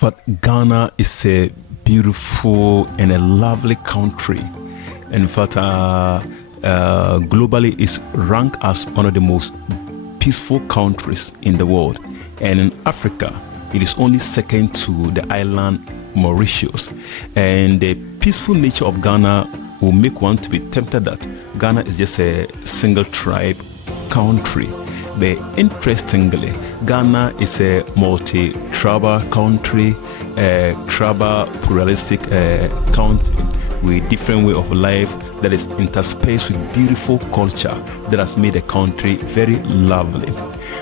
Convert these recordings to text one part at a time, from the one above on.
But Ghana is a beautiful and a lovely country. In fact, globally, it's ranked as one of the most peaceful countries in the world. And in Africa, it is only second to the island Mauritius. And the peaceful nature of Ghana will make one to be tempted that Ghana is just a single tribe country. But interestingly, Ghana is a multi-tribal country, a tribal pluralistic country with different way of life that is interspaced with beautiful culture that has made the country very lovely.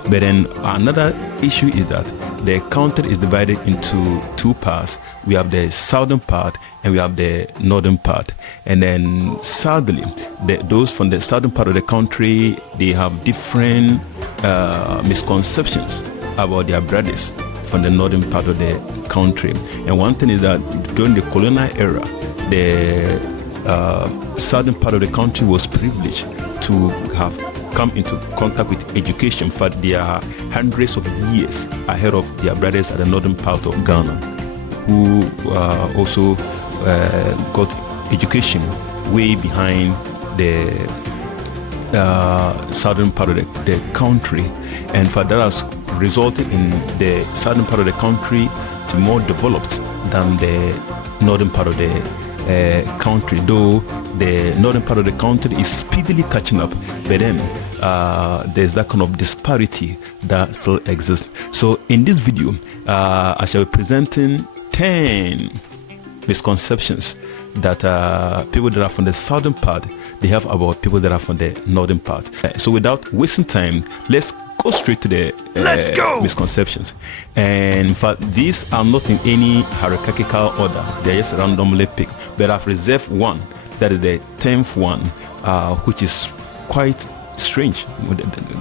But then another issue is that the country is divided into two parts. We have the southern part and we have the northern part. And then sadly, those from the southern part of the country, they have different misconceptions about their brothers from the northern part of the country. And one thing is that during the colonial era, the southern part of the country was privileged to have come into contact with education, but they are hundreds of years ahead of their brothers at the northern part of Ghana, who also got education way behind the southern part of the country. And for that has resulted in the southern part of the country to be more developed than the northern part of the country, though the northern part of the country is speedily catching up, but then there's that kind of disparity that still exists. So in this video, I shall be presenting 10 misconceptions that people that are from the southern part, they have about people that are from the northern part. So without wasting time, let's go straight to the misconceptions. And in fact, these are not in any hierarchical order. They're just randomly picked. But I've reserved one, that is the 10th one, which is quite strange.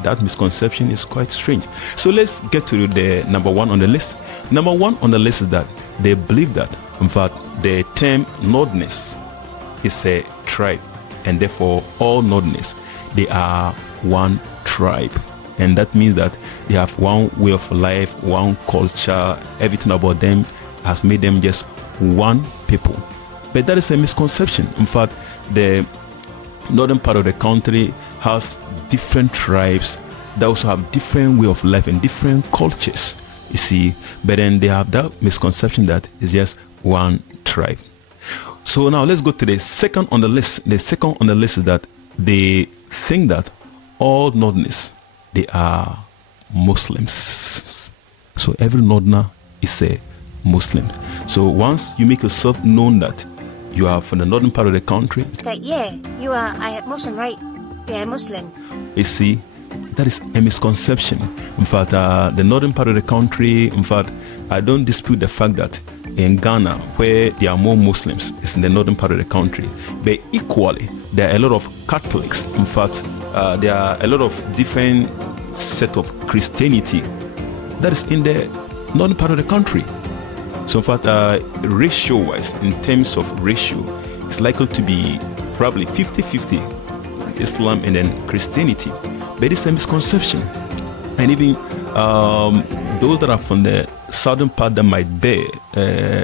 That misconception is quite strange. So let's get to the number one on the list. Number one on the list is that they believe that, in fact, the term Northerners is a tribe, and therefore all Northerners, they are one tribe. And that means that they have one way of life, one culture, everything about them has made them just one people. But that is a misconception. In fact, the northern part of the country has different tribes that also have different way of life and different cultures, you see. But then they have that misconception that it's just one tribe. So now let's go to the second on the list. The second on the list is that they think that all Northerners, they are Muslims. So every Northerner is a Muslim. So once you make yourself known that you are from the northern part of the country, that you are a Muslim, right? Yeah, Muslim. You see, that is a misconception. In fact, the northern part of the country, in fact, I don't dispute the fact that in Ghana, where there are more Muslims, it's in the northern part of the country. But equally, there are a lot of Catholics. In fact, there are a lot of different set of Christianity that is in the northern part of the country. So in fact, ratio-wise, in terms of ratio, it's likely to be probably 50-50 Islam and then Christianity. But it's a misconception. And even those that are from the southern part that might bear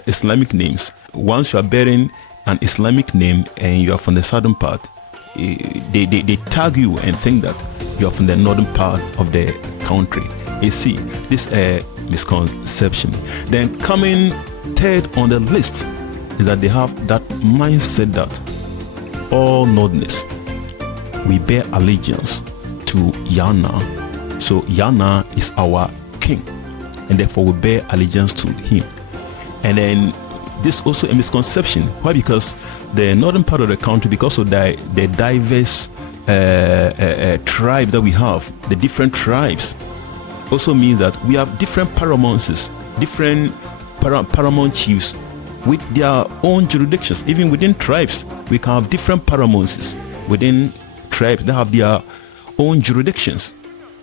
Islamic names, once you are bearing an Islamic name and you are from the southern part, they tag you and think that you are from the northern part of the country. You see, this is a misconception. Then coming third on the list is that they have that mindset that all Northerners, we bear allegiance to Yana. So Yana is our king, and therefore we bear allegiance to him. And then this is also a misconception. Why? Because the northern part of the country, because of the diverse tribe that we have, the different tribes, also means that we have different paramounts, different paramount chiefs with their own jurisdictions. Even within tribes, we can have different paramounts within tribes that have their own jurisdictions.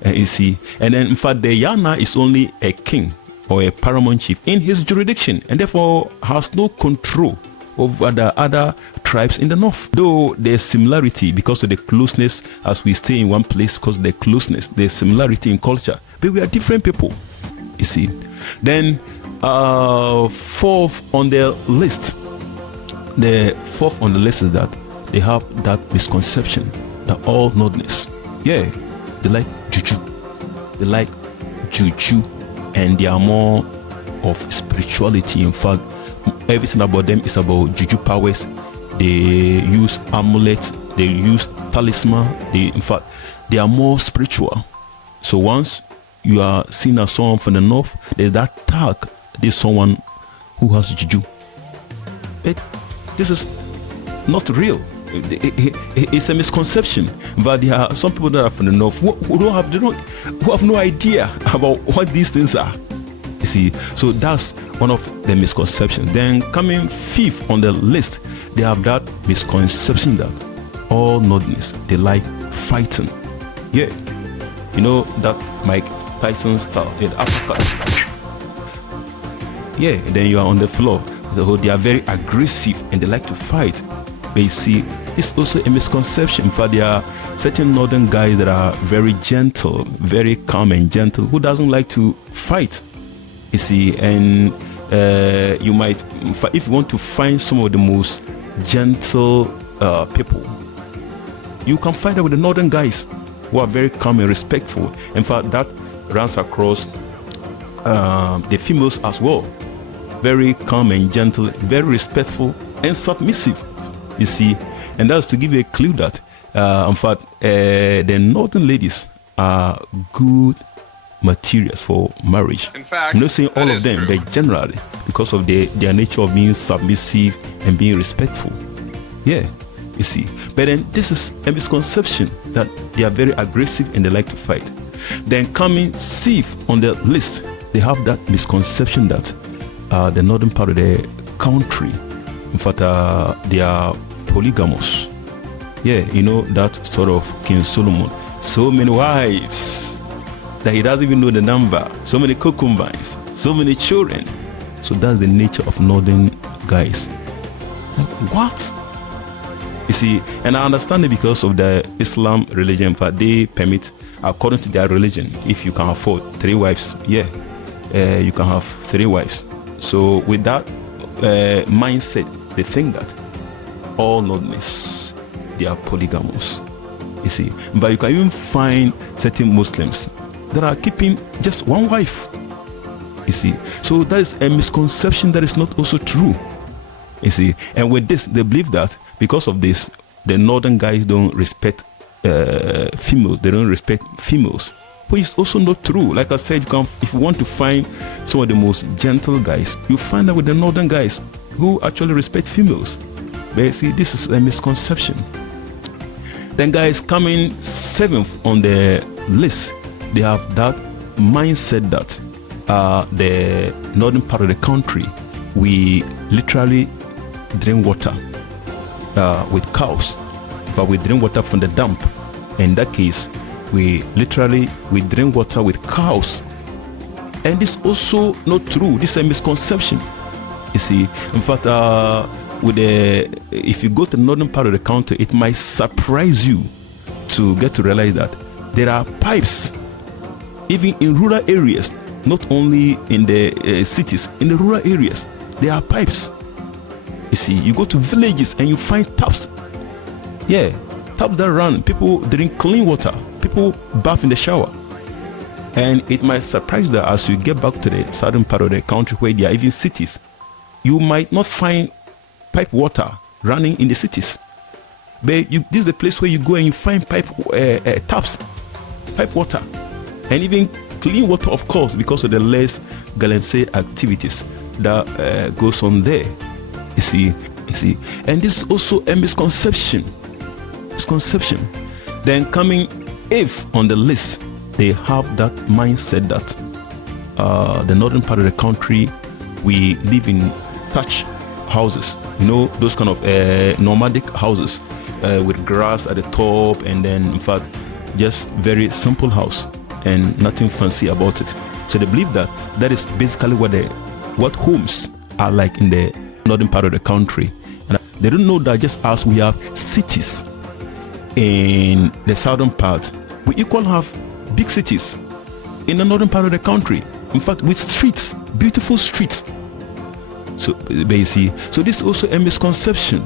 You see, and then in fact, the Yana is only a king or a paramount chief in his jurisdiction, and therefore has no control over the other tribes in the north. Though there's similarity because of the closeness, as we stay in one place, because of the closeness, there's similarity in culture, but we are different people, you see. Then Fourth on the list. The fourth on the list is that they have that misconception that all Northerners, yeah, they like juju. They like juju, and they are more of spirituality. In fact, everything about them is about juju powers. They use amulets, they use talisman. In fact, they are more spiritual. So once you are seen as someone from the north, there's that tag. There's someone who has juju. This is not real. It's a misconception. But there are some people that are from the north who have no idea about what these things are. You see, so that's one of the misconceptions. Then coming fifth on the list, they have that misconception that all Northerners, they like fighting. Yeah, you know that Mike Tyson style in Africa. Yeah, then you are on the floor. So they are very aggressive and they like to fight. But you see, it's also a misconception. In fact, there are certain Northern guys that are very gentle, very calm and gentle, who doesn't like to fight. You see, and you might, if you want to find some of the most gentle people, you can find them with the Northern guys who are very calm and respectful. In fact, that runs across the females as well. Very calm and gentle, very respectful and submissive. You see, and that's to give you a clue that, in fact, the Northern ladies are good materials for marriage. In fact, I'm not saying all of them, true. but generally, because of their nature of being submissive and being respectful. Yeah, you see. But then this is a misconception that they are very aggressive and they like to fight. Then coming sixth on the list, they have that misconception that the northern part of the country, in fact, they are polygamous. Yeah, you know that sort of King Solomon. So many wives that he doesn't even know the number. So many concubines, so many children. So that's the nature of northern guys. Like, what? You see, and I understand it because of the Islam religion, but they permit, according to their religion, if you can afford 3 wives, yeah, you can have 3 wives. So with that mindset, they think that all Northerners, they are polygamous. You see, but you can even find certain Muslims that are keeping just 1 wife. You see, so that is a misconception that is not also true. You see, and with this, they believe that because of this, the Northern guys don't respect females. They don't respect females. But it's also not true. Like I said, you can, if you want to find some of the most gentle guys, you find that with the Northern guys who actually respect females. But you see, this is a misconception. Then guys, coming 7th on the list, they have that mindset that the northern part of the country, we literally drink water with cows. But we drink water from the dump. In that case, we drink water with cows. And this is also not true. This is a misconception. You see, in fact, if you go to the northern part of the country, it might surprise you to get to realize that there are pipes, even in rural areas, not only in the cities, in the rural areas, there are pipes. You see, you go to villages and you find taps. Yeah, taps that run. People drink clean water. People bath in the shower. And it might surprise that as you get back to the southern part of the country where there are even cities, you might not find pipe water running in the cities. But this is a place where you go and you find taps, pipe water, and even clean water, of course, because of the less galamsey activities that goes on there. You see, and this is also a misconception. Then coming 8th on the list, they have that mindset that the northern part of the country, we live in thatch houses. You know, those kind of nomadic houses with grass at the top, and then in fact just very simple house and nothing fancy about it. So they believe that that is basically what homes are like in the northern part of the country. And they don't know that just as we have cities in the southern part, we equally have big cities in the northern part of the country. In fact, with streets, beautiful streets. So, but you see, so this is also a misconception.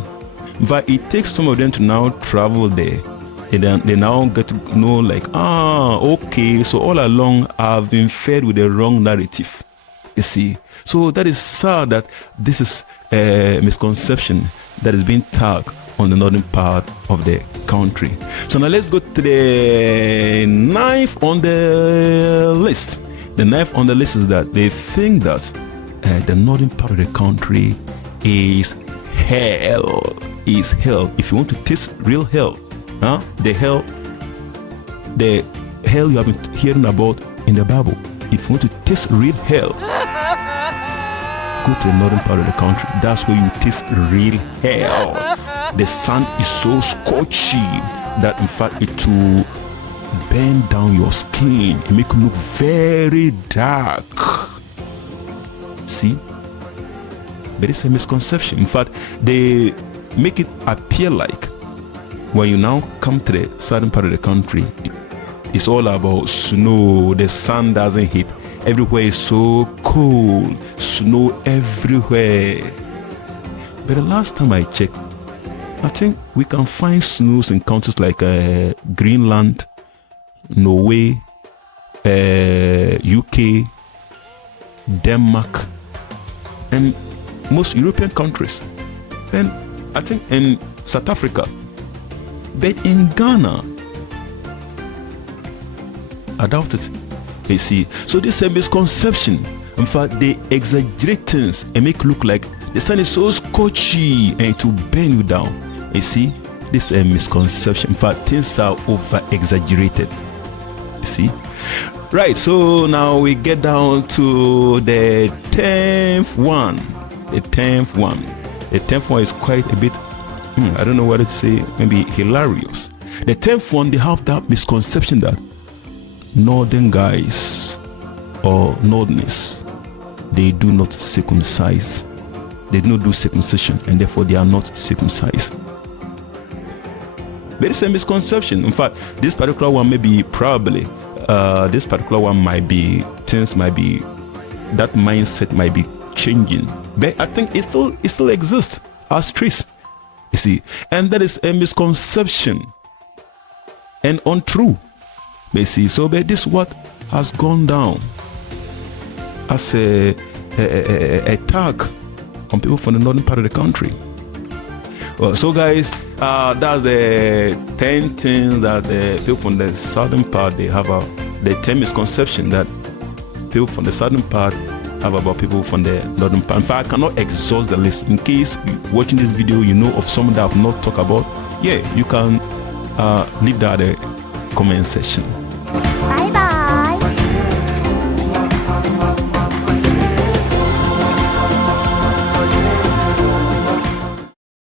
But it takes some of them to now travel there. And then they now get to know like, okay, so all along I've been fed with the wrong narrative. You see, so that is sad that this is a misconception that is being tagged on the northern part of the country. So now let's go to the ninth on the list. The ninth on the list is that they think that the northern part of the country is hell. Is hell. If you want to taste real hell, the hell you have been hearing about in the Bible. If you want to taste real hell, go to the northern part of the country. That's where you taste real hell. The sun is so scorchy that in fact it will burn down your skin and make you look very dark. See? But it's a misconception. In fact, they make it appear like when you now come to the southern part of the country, it's all about snow. The sun doesn't hit. Everywhere is so cold. Snow everywhere. But the last time I checked, I think we can find snows in countries like Greenland, Norway, UK, Denmark, and most European countries. And I think in South Africa. But in Ghana, I doubt it. You see, so this is a misconception. In fact, they exaggerate things and make it look like the sun is so scorchy and it will burn you down. You see, this is a misconception. In fact, things are over exaggerated. You see, right? So now we get down to the 10th one. The 10th one. The 10th one is quite a bit, I don't know what to say, maybe hilarious. The 10th one, they have that misconception that northern guys or northerners, they do not circumcise. They do not do circumcision, and therefore they are not circumcised. But it's a misconception. In fact, this particular one may be probably, this particular one might be, things might be, that mindset might be changing. But I think it still exists as trees. You see, and that is a misconception and untrue. You see, so but this is what has gone down as a tag on people from the northern part of the country. Well, so guys, that's the 10 things that the people from the southern part, they have the 10 misconception that people from the southern part have about people from the northern part. In fact, I cannot exhaust the list. In case you're watching this video, you know of someone that I've not talked about, yeah, you can leave that in the comment section.